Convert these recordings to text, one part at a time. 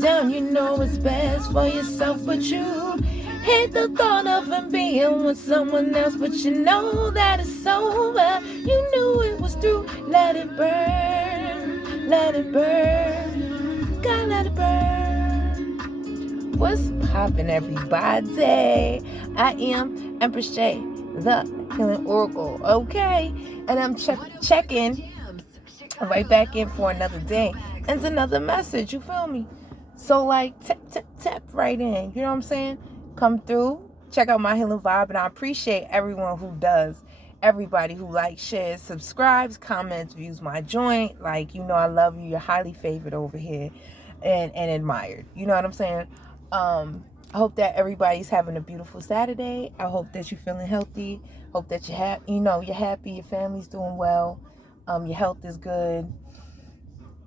down, you know it's best for yourself, but you hate the thought of him being with someone else, but you know that it's over. You knew it was through. Let it burn, let it burn, gotta let it burn. What's poppin', everybody? I am Empress J, the Healing Oracle, okay? And I'm checking right back in for another day and another message, you feel me? So like tap right in, you know what I'm saying? Come through, check out my healing vibe, and I appreciate everyone who does. Everybody who likes, shares, subscribes, comments, views my joint. Like, you know, I love you. You're highly favored over here and admired. You know what I'm saying? I hope that everybody's having a beautiful Saturday. I hope that you're feeling healthy. Hope that you're happy. You know, you're happy. Your family's doing well. Your health is good.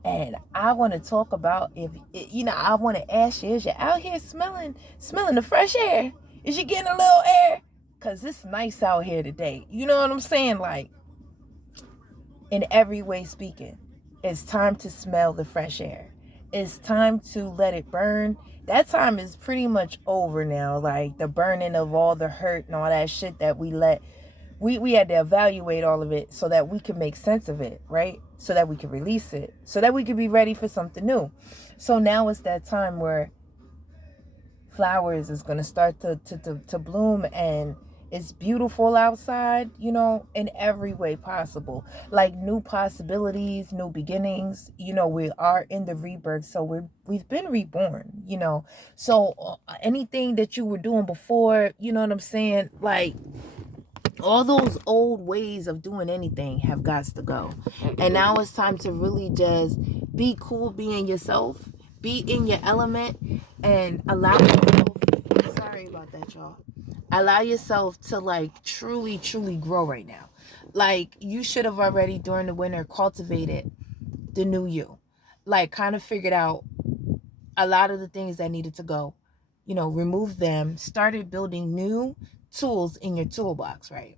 And I want to talk about, if you know, I want to ask you, is you out here smelling the fresh air? Is you getting a little air? Because it's nice out here today. You know what I'm saying? Like, in every way speaking, it's time to smell the fresh air. It's time to let it burn. That time is pretty much over now. Like, the burning of all the hurt and all that shit that we let. We had to evaluate all of it so that we could make sense of it, right? So that we could release it, so that we could be ready for something new. So now it's that time where flowers is going to start to bloom, and it's beautiful outside, you know, in every way possible. Like, new possibilities, new beginnings. You know, we are in the rebirth, so we've been reborn, you know. So anything that you were doing before, you know what I'm saying? Like, all those old ways of doing anything have got to go. And now it's time to really just be cool being yourself, be in your element, and allow yourself, sorry about that, y'all, allow yourself to, like, truly grow right now. Like, you should have already during the winter cultivated the new you, like, kind of figured out a lot of the things that needed to go, you know, remove them, started building new tools in your toolbox, right?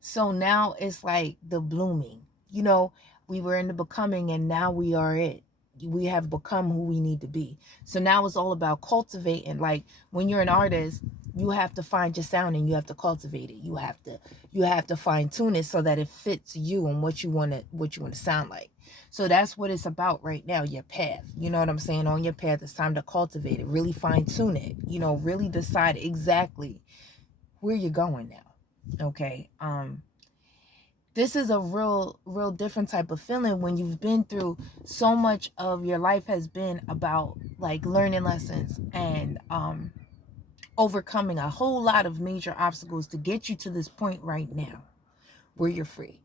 So now it's like the blooming. You know, we were in the becoming, and now we are it. We have become who we need to be. So now it's all about cultivating. Like, when you're an artist, you have to find your sound and you have to cultivate it. You have to fine tune it so that it fits you and what you want to sound like. So that's what it's about right now, your path. You know what I'm saying? On your path, it's time to cultivate it, really fine tune it, you know, really decide exactly where you're going now. Okay. This is a real different type of feeling when you've been through so much of your life has been about, like, learning lessons and overcoming a whole lot of major obstacles to get you to this point right now where you're free.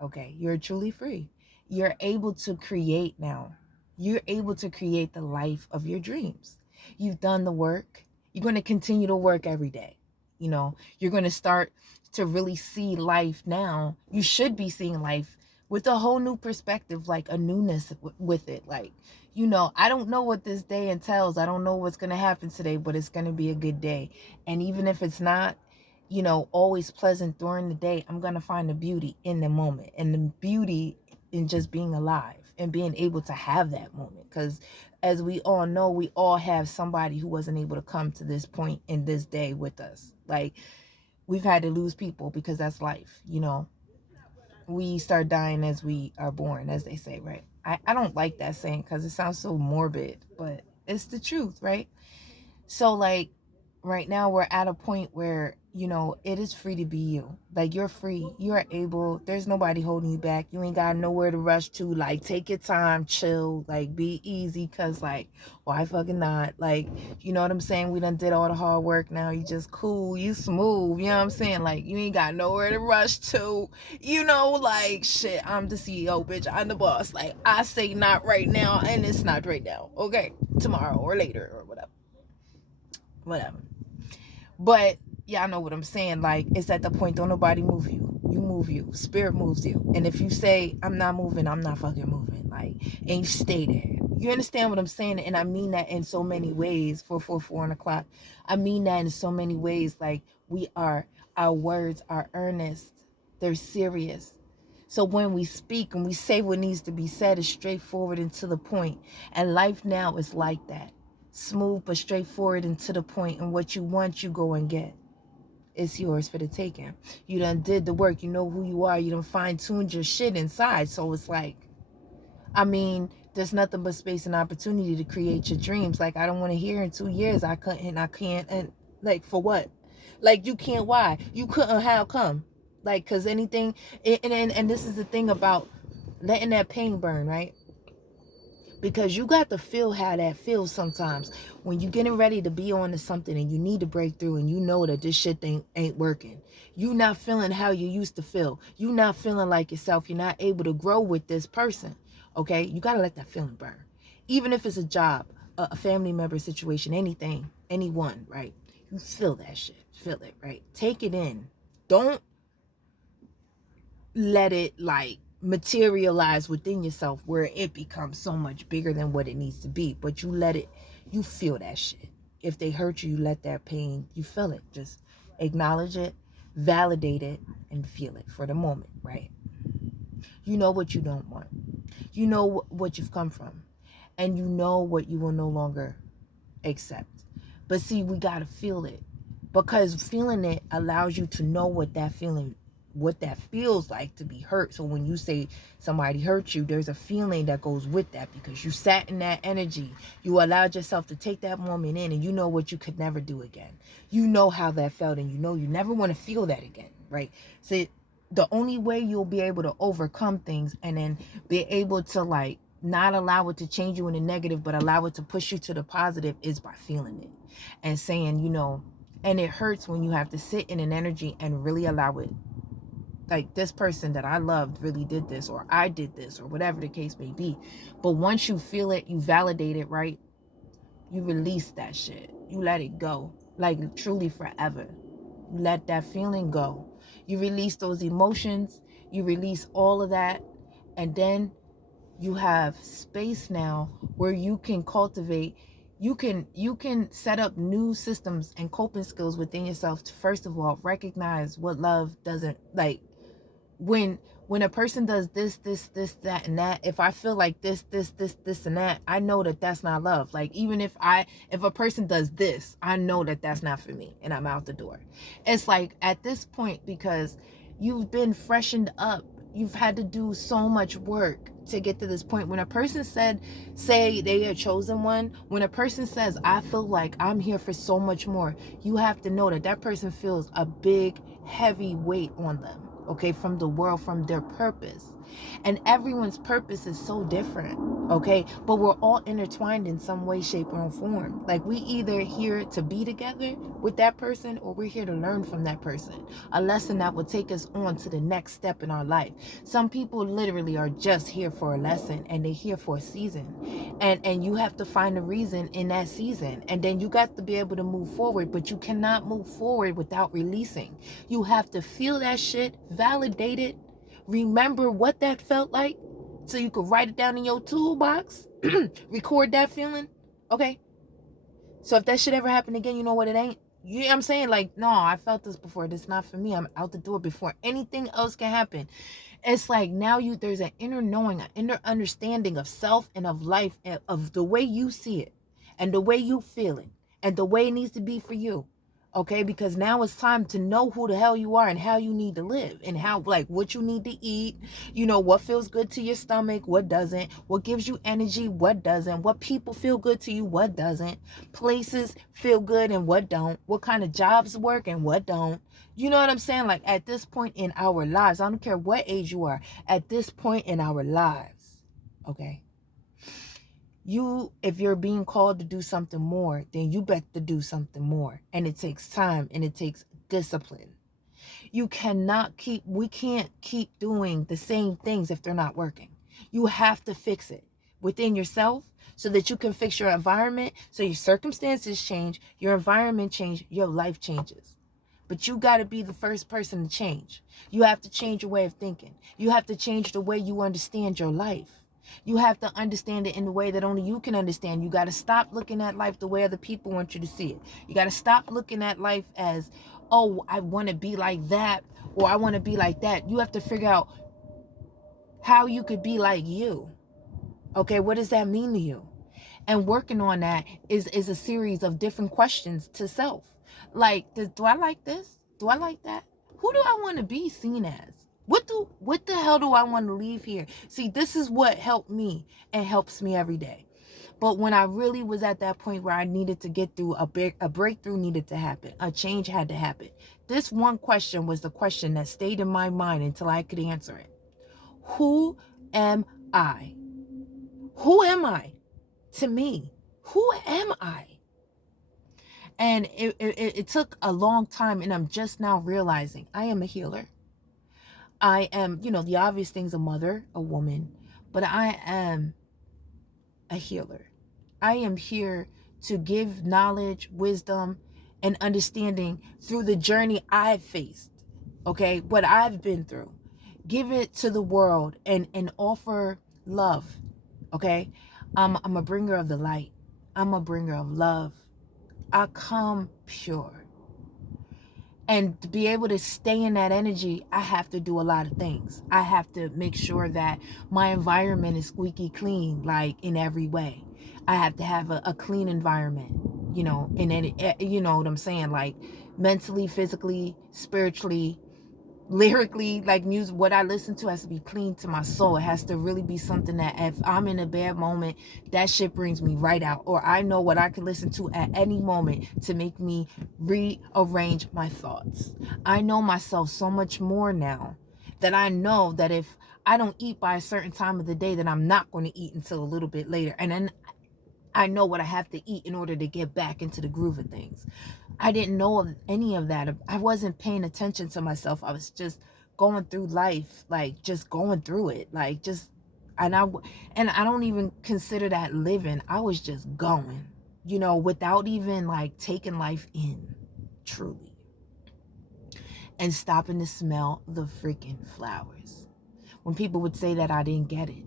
Okay, you're truly free. You're able to create now. You're able to create the life of your dreams. You've done the work. You're going to continue to work every day. You know, you're going to start to really see life now. You should be seeing life with a whole new perspective, like a newness with it. Like, you know, I don't know what this day entails. I don't know what's going to happen today, but it's going to be a good day. And even if it's not, you know, always pleasant during the day, I'm going to find the beauty in the moment, and the beauty in just being alive and being able to have that moment. Because as we all know, we all have somebody who wasn't able to come to this point in this day with us. Like, we've had to lose people because that's life, you know. We start dying as we are born, as they say, right? I don't like that saying because it sounds so morbid, but it's the truth, right? So, like, right now we're at a point where, you know, it is free to be you. Like, you're free. You are able. There's nobody holding you back. You ain't got nowhere to rush to. Like, take your time, chill, like, be easy, because, like, why fucking not? Like, you know what I'm saying? We done did all the hard work. Now you just cool. You smooth. You know what I'm saying? Like, you ain't got nowhere to rush to. You know, like, shit, I'm the CEO, bitch. I'm the boss. Like, I say not right now, and it's not right now. Okay? Tomorrow or later or whatever. But y'all know what I'm saying. Like, it's at the point, don't nobody move you. You move you. Spirit moves you. And if you say, I'm not moving, I'm not fucking moving. Like, and you stay there. You understand what I'm saying? And I mean that in so many ways. 4 o'clock. I mean that in so many ways. Like, our words are earnest. They're serious. So when we speak and we say what needs to be said, it's straightforward and to the point. And life now is like that. Smooth but straightforward and to the point. And what you want, you go and get. It's yours for the taking. You done did the work. You know who you are. You done fine-tuned your shit inside. So it's like, I mean, there's nothing but space and opportunity to create your dreams. Like, I don't want to hear in 2 years I can't. And like, for what? Like, you can't. Why? You couldn't. How come? Like, because anything. And this is the thing about letting that pain burn, right? Because you got to feel how that feels sometimes when you're getting ready to be on to something and you need to break through and you know that this shit ain't working. You not feeling how you used to feel. You not feeling like yourself. You're not able to grow with this person. Okay? You got to let that feeling burn. Even if it's a job, a family member situation, anything, anyone, right? You feel that shit. Feel it, right? Take it in. Don't let it like materialize within yourself where it becomes so much bigger than what it needs to be. But you let it, you feel that shit. If they hurt you, you let that pain, you feel it. Just acknowledge it, validate it, and feel it for the moment, right? You know what you don't want. You know what you've come from. And you know what you will no longer accept. But see, we got to feel it. Because feeling it allows you to know what that feels like to be hurt. So when you say somebody hurt you, there's a feeling that goes with that because you sat in that energy. You allowed yourself to take that moment in and you know what you could never do again. You know how that felt and you know you never want to feel that again, right? So the only way you'll be able to overcome things and then be able to like not allow it to change you in the negative, but allow it to push you to the positive is by feeling it and saying, you know, and it hurts when you have to sit in an energy and really allow it. Like, this person that I loved really did this, or I did this, or whatever the case may be. But once you feel it, you validate it, right? You release that shit. You let it go. Like, truly forever. You let that feeling go. You release those emotions. You release all of that. And then you have space now where you can cultivate, you can set up new systems and coping skills within yourself to, first of all, recognize what love doesn't like. When a person does this, that, and that, if I feel like this, and that, I know that that's not love. Like, even if a person does this, I know that that's not for me, and I'm out the door. It's like, at this point, because you've been freshened up, you've had to do so much work to get to this point. When a person say they are chosen one, when a person says, I feel like I'm here for so much more, you have to know that that person feels a big, heavy weight on them. Okay, from the world, from their purpose. And everyone's purpose is so different, okay? But we're all intertwined in some way, shape, or form. Like, we either here to be together with that person or we're here to learn from that person. A lesson that will take us on to the next step in our life. Some people literally are just here for a lesson and they're here for a season. And you have to find a reason in that season. And then you got to be able to move forward, but you cannot move forward without releasing. You have to feel that shit, validate it, remember what that felt like so you could write it down in your toolbox, record that feeling, okay? So if that shit ever happen again, you know what it ain't? You know what I'm saying? Like, no, I felt this before. This is not for me. I'm out the door before anything else can happen. It's like now there's an inner knowing, an inner understanding of self and of life and of the way you see it and the way you feel it and the way it needs to be for you. Okay, because now it's time to know who the hell you are and how you need to live and how, like, what you need to eat, you know, what feels good to your stomach, what doesn't, what gives you energy, what doesn't, what people feel good to you, what doesn't, places feel good and what don't, what kind of jobs work and what don't. You know what I'm saying? Like, at this point in our lives, I don't care what age you are, at this point in our lives, okay? If you're being called to do something more, then you better do something more. And it takes time and it takes discipline. We can't keep doing the same things if they're not working. You have to fix it within yourself so that you can fix your environment, so your circumstances change, your environment change, your life changes. But you got to be the first person to change. You have to change your way of thinking. You have to change the way you understand your life. You have to understand it in the way that only you can understand. You got to stop looking at life the way other people want you to see it. You got to stop looking at life as, oh, I want to be like that or I want to be like that. You have to figure out how you could be like you. Okay, what does that mean to you? And working on that is a series of different questions to self. Like, do I like this? Do I like that? Who do I want to be seen as? What the hell do I want to leave here? See, this is what helped me and helps me every day. But when I really was at that point where I needed to get through, a breakthrough needed to happen, a change had to happen. This one question was the question that stayed in my mind until I could answer it. Who am I? Who am I? To me, who am I? And it took a long time, and I'm just now realizing I am a healer. I am, the obvious things, a mother, a woman, but I am a healer. I am here to give knowledge, wisdom, and understanding through the journey I've faced, okay, what I've been through. Give it to the world and offer love, okay? I'm a bringer of the light. I'm a bringer of love. I come pure. And to be able to stay in that energy, I have to do a lot of things. I have to make sure that my environment is squeaky clean, like in every way. I have to have a clean environment, and then, you know what I'm saying? Like mentally, physically, spiritually, lyrically, like music, what I listen to has to be clean to my soul. It has to really be something that if I'm in a bad moment, that shit brings me right out. Or I know what I can listen to at any moment to make me rearrange my thoughts. I know myself so much more now that I know that if I don't eat by a certain time of the day, then I'm not going to eat until a little bit later. And then I know what I have to eat in order to get back into the groove of things. I didn't know of any of that. I wasn't paying attention to myself. I was just going through life, like just going through it, like just, and I don't even consider that living. I was just going, without even like taking life in, truly, and stopping to smell the freaking flowers. When people would say that, I didn't get it.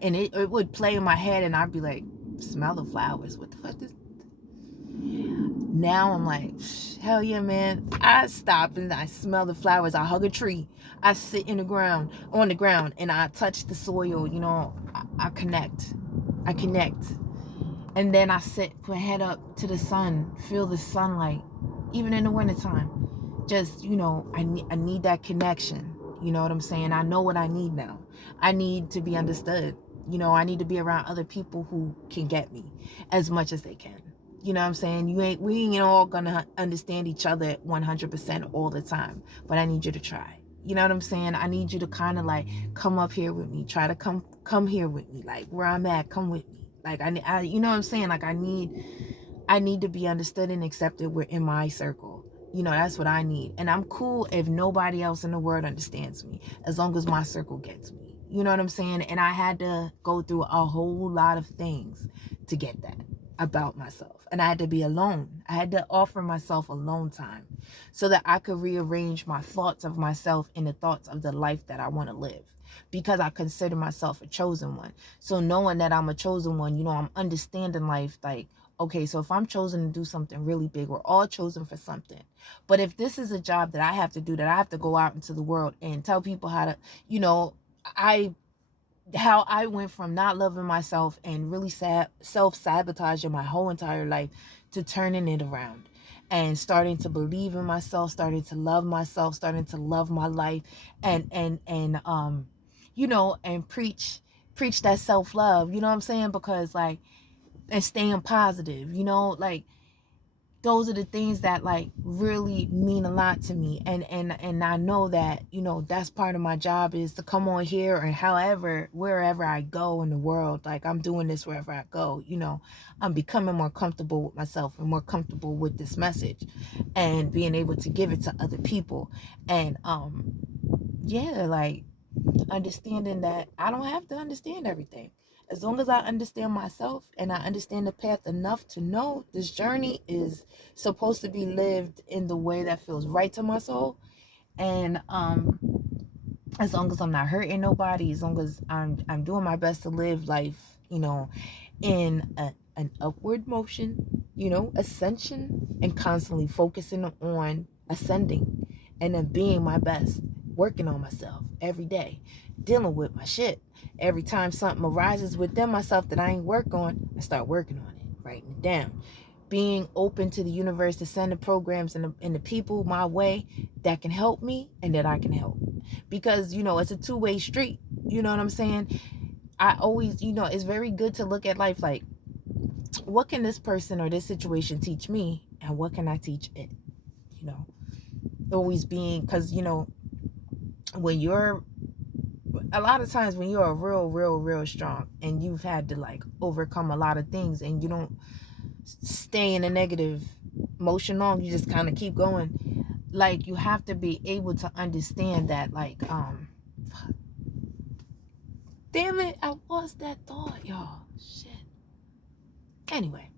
And it would play in my head, and I'd be like, smell the flowers. What the fuck is? Now I'm like, hell yeah, man. I stop and I smell the flowers. I hug a tree. I sit on the ground, and I touch the soil. I connect. And then I sit, put my head up to the sun, feel the sunlight, even in the wintertime. Just, I need that connection. You know what I'm saying? I know what I need now. I need to be understood. I need to be around other people who can get me as much as they can. You know what I'm saying? We ain't all gonna understand each other 100% all the time, but I need you to try. You know what I'm saying? I need you to kind of like come up here with me. Try to come here with me. Like where I'm at, come with me. Like I you know what I'm saying? Like I need to be understood and accepted in my circle. That's what I need. And I'm cool if nobody else in the world understands me, as long as my circle gets me. You know what I'm saying? And I had to go through a whole lot of things to get that about myself. And I had to be alone. I had to offer myself alone time so that I could rearrange my thoughts of myself and the thoughts of the life that I want to live, because I consider myself a chosen one. So knowing that I'm a chosen one, I'm understanding life like, okay, so if I'm chosen to do something really big, we're all chosen for something. But if this is a job that I have to do, that I have to go out into the world and tell people how to, how I went from not loving myself and really self-sabotaging my whole entire life to turning it around and starting to believe in myself, starting to love myself, starting to love my life, and preach that self-love, you know what I'm saying? Because like, and staying positive, like those are the things that like really mean a lot to me. And I know that, that's part of my job, is to come on here, or wherever I go in the world. Like I'm doing this wherever I go, I'm becoming more comfortable with myself and more comfortable with this message and being able to give it to other people. And like understanding that I don't have to understand everything. As long as I understand myself and I understand the path enough to know this journey is supposed to be lived in the way that feels right to my soul. And as long as I'm not hurting nobody, as long as I'm doing my best to live life, in an upward motion, ascension, and constantly focusing on ascending and then being my best working on myself every day, dealing with my shit. Every time something arises within myself that I ain't work on, I start working on it, writing it down. Being open to the universe to send the programs and the people my way that can help me and that I can help. Because, it's a two-way street. You know what I'm saying? I always, it's very good to look at life like, what can this person or this situation teach me? And what can I teach it? Always being, because, when you're, a lot of times when you're a real strong and you've had to like overcome a lot of things and you don't stay in a negative motion long, you just kind of keep going. Like, you have to be able to understand that, like, damn it, I lost that thought, y'all. Shit. Anyway,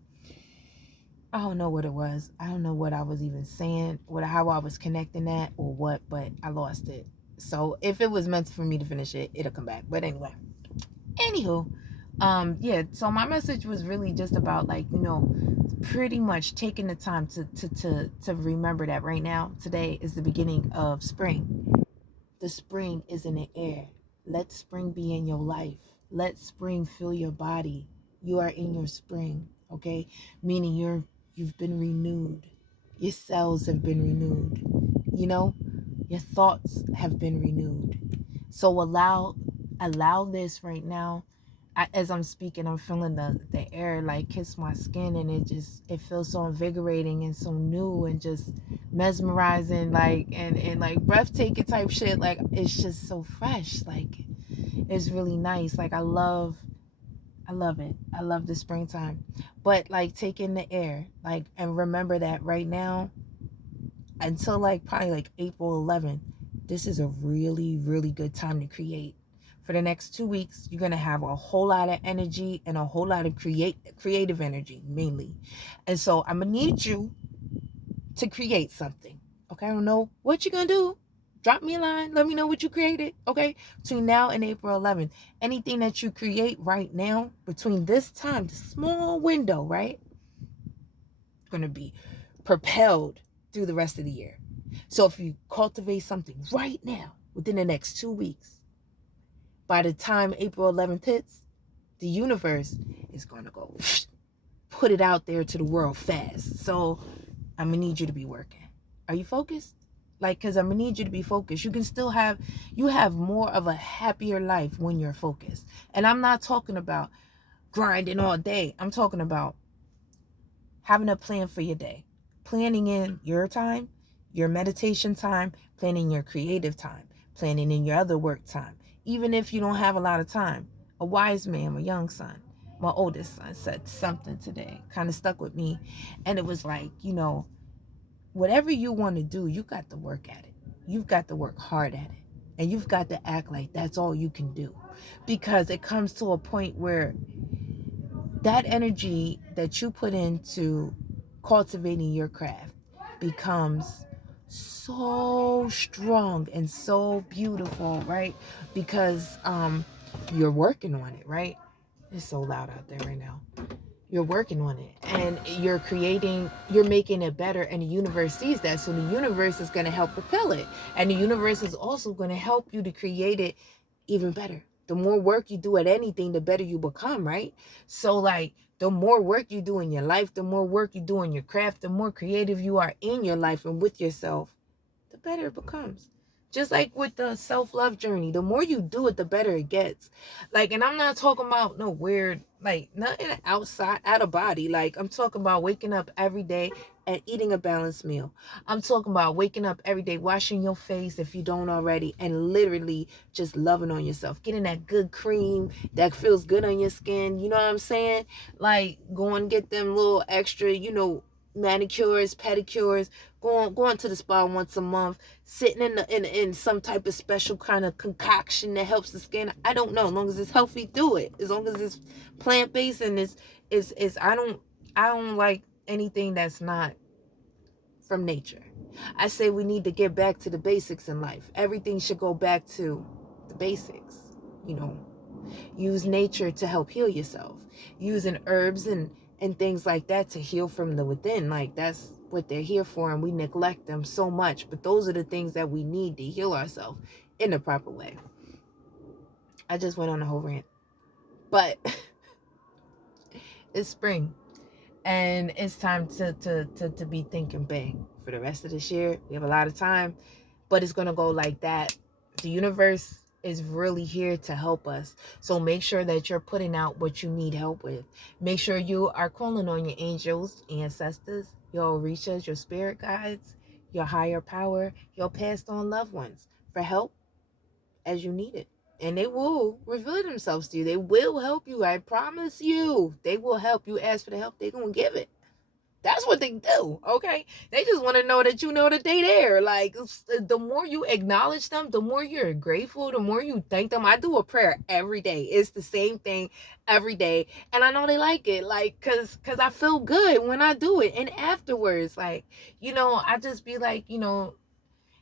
I don't know what it was. I don't know what I was even saying, how I was connecting that or what, but I lost it. So if it was meant for me to finish it, it'll come back. But anyway, anywho, yeah. So my message was really just about, like, pretty much taking the time to remember that right now, today is the beginning of spring. The spring is in the air. Let spring be in your life. Let spring fill your body. You are in your spring, okay? Meaning you've been renewed. Your cells have been renewed. Your thoughts have been renewed. So allow this right now. As I'm speaking, I'm feeling the air like kiss my skin, and it feels so invigorating and so new and just mesmerizing, like, and like breathtaking type shit. Like, it's just so fresh. Like, it's really nice. Like, I love it. I love the springtime. But like, take in the air, like, and remember that right now until like probably like April 11th, this is a really, really good time to create. For the next 2 weeks, you're going to have a whole lot of energy and a whole lot of creative energy, mainly. And so I'm going to need you to create something. Okay, I don't know what you're going to do. Drop me a line. Let me know what you created. Okay, between now and April 11th. Anything that you create right now, between this time, the small window, right, going to be propelled through the rest of the year. So if you cultivate something right now, within the next 2 weeks, by the time April 11th hits, the universe is going to go put it out there to the world fast. So I'm going to need you to be working. Are you focused? Like, because I'm going to need you to be focused. You have more of a happier life when you're focused. And I'm not talking about grinding all day. I'm talking about having a plan for your day. Planning in your time, your meditation time, planning your creative time, planning in your other work time. Even if you don't have a lot of time. A wise man, my young son, my oldest son, said something today, kind of stuck with me. And it was like, whatever you want to do, you got to work at it. You've got to work hard at it. And you've got to act like that's all you can do. Because it comes to a point where that energy that you put into cultivating your craft becomes so strong and so beautiful, right? Because you're working on it, right? It's so loud out there right now. You're working on it and you're making it better, and the universe sees that. So the universe is going to help propel it, and the universe is also going to help you to create it even better. The more work you do at anything, the better you become, right? So like, the more work you do in your life, the more work you do in your craft, the more creative you are in your life and with yourself, the better it becomes. Just like with the self-love journey, the more you do it, the better it gets. Like, and I'm not talking about no weird, like, nothing outside, out of body. Like, I'm talking about waking up every day and eating a balanced meal. I'm talking about waking up every day, washing your face if you don't already, and literally just loving on yourself. Getting that good cream that feels good on your skin. You know what I'm saying? Like, go and get them little extra, manicures, pedicures, going to the spa once a month, sitting in some type of special kind of concoction that helps the skin. I don't know. As long as it's healthy, do it. As long as it's plant-based and is I don't like anything that's not from nature. I say we need to get back to the basics in life. Everything should go back to the basics. Use nature to help heal yourself. Using herbs and things like that to heal from the within. Like, that's what they're here for, and we neglect them so much. But those are the things that we need to heal ourselves in the proper way. I just went on a whole rant. But it's spring. And it's time to be thinking big for the rest of this year. We have a lot of time, but it's going to go like that. The universe is really here to help us. So make sure that you're putting out what you need help with. Make sure you are calling on your angels, ancestors, your orishas, your spirit guides, your higher power, your passed on loved ones for help as you need it. And they will reveal themselves to you. They will help you. I promise you. They will help you. Ask for the help. They're going to give it. That's what they do, okay? They just want to know that you know that they there. Like, the more you acknowledge them, the more you're grateful, the more you thank them. I do a prayer every day. It's the same thing every day. And I know they like it, like, because I feel good when I do it. And afterwards, like, I just be like,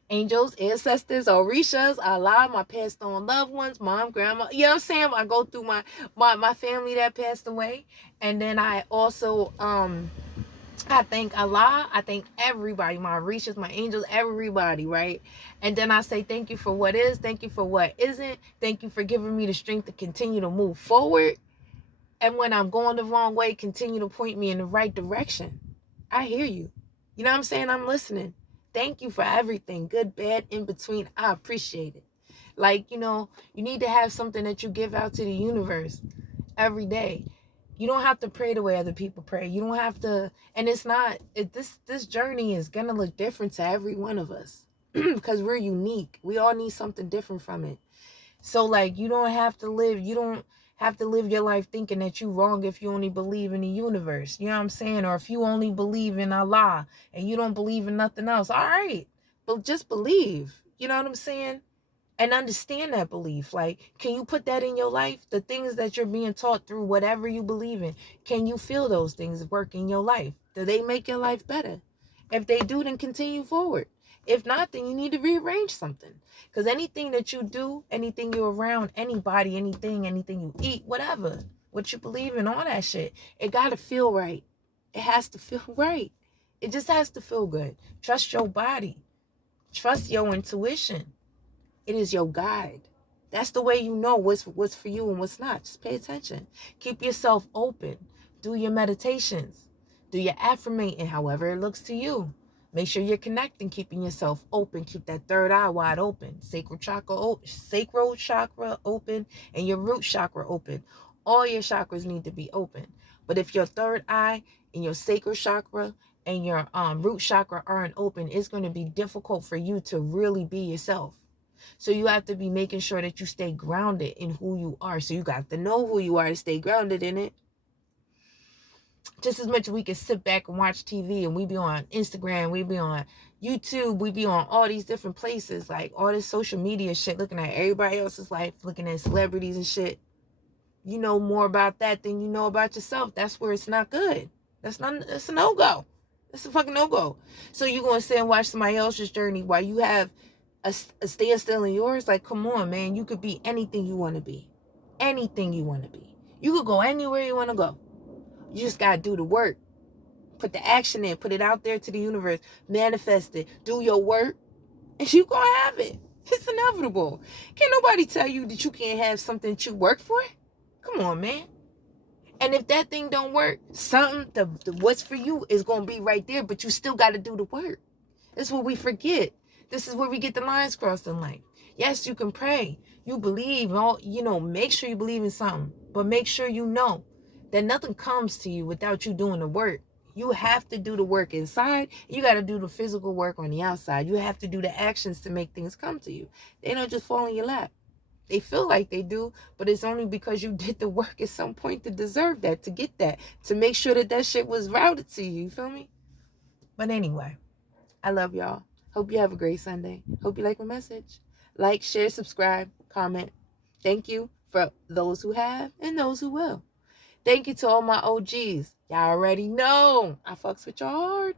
angels, ancestors, orishas, Allah, my passed on loved ones, mom, grandma. You know what I'm saying? I go through my family that passed away. And then I also, I thank Allah. I thank everybody, my orishas, my angels, everybody, right? And then I say thank you for what is, thank you for what isn't. Thank you for giving me the strength to continue to move forward. And when I'm going the wrong way, continue to point me in the right direction. I hear you. You know what I'm saying? I'm listening. Thank you for everything, good, bad, in between. I appreciate it. Like, you need to have something that you give out to the universe every day. You don't have to pray the way other people pray. You don't have to, and it's not, this journey is going to look different to every one of us because we're unique. We all need something different from it. So, like, you don't have to live your life thinking that you're wrong if you only believe in the universe. You know what I'm saying? Or if you only believe in Allah and you don't believe in nothing else. All right. But just believe. You know what I'm saying? And understand that belief. Like, can you put that in your life? The things that you're being taught through whatever you believe in. Can you feel those things work in your life? Do they make your life better? If they do, then continue forward. If not, then you need to rearrange something. Because anything that you do, anything you're around, anybody, anything you eat, whatever, what you believe in, all that shit, it got to feel right. It has to feel right. It just has to feel good. Trust your body. Trust your intuition. It is your guide. That's the way you know what's for you and what's not. Just pay attention. Keep yourself open. Do your meditations. Do your affirmating, however it looks to you. Make sure you're connecting, keeping yourself open. Keep that third eye wide open. Sacral chakra open, and your root chakra open. All your chakras need to be open. But if your third eye and your sacral chakra and your root chakra aren't open, it's going to be difficult for you to really be yourself. So you have to be making sure that you stay grounded in who you are. So you got to know who you are to stay grounded in it. Just as much as we can sit back and watch TV and we be on Instagram, we be on YouTube, we be on all these different places, like all this social media shit, looking at everybody else's life, looking at celebrities and shit. You know more about that than you know about yourself. That's where it's not good. That's a no-go. That's a fucking no-go. So you're going to sit and watch somebody else's journey while you have a standstill in yours? Like, come on, man. You could be anything you want to be. Anything you want to be. You could go anywhere you want to go. You just got to do the work. Put the action in. Put it out there to the universe. Manifest it. Do your work. And you going to have it. It's inevitable. Can't nobody tell you that you can't have something that you work for. Come on, man. And if that thing don't work, something, the what's for you is going to be right there. But you still got to do the work. That's what we forget. This is where we get the lines crossed in life. Yes, you can pray. You believe. Make sure you believe in something. But make sure you know that nothing comes to you without you doing the work. You have to do the work inside. You got to do the physical work on the outside. You have to do the actions to make things come to you. They don't just fall in your lap. They feel like they do, but it's only because you did the work at some point to deserve that, to get that, to make sure that shit was routed to you. You feel me? But anyway, I love y'all. Hope you have a great Sunday. Hope you like my message. Like, share, subscribe, comment. Thank you for those who have and those who will. Thank you to all my OGs. Y'all already know I fucks with y'all hard.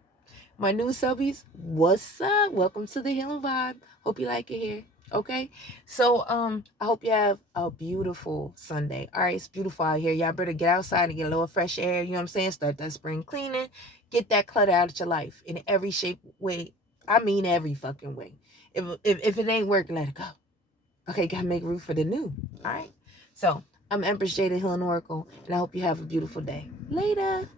My new subbies, what's up? Welcome to the Healing Vibe. Hope you like it here. Okay, so I hope you have a beautiful Sunday. All right, it's beautiful out here. Y'all better get outside and get a little fresh air. You know what I'm saying? Start that spring cleaning. Get that clutter out of your life in every shape, way. I mean, every fucking way. If it ain't working, let it go. Okay, gotta make room for the new. All right. So I'm Empress Jada Healing Oracle, and I hope you have a beautiful day. Later.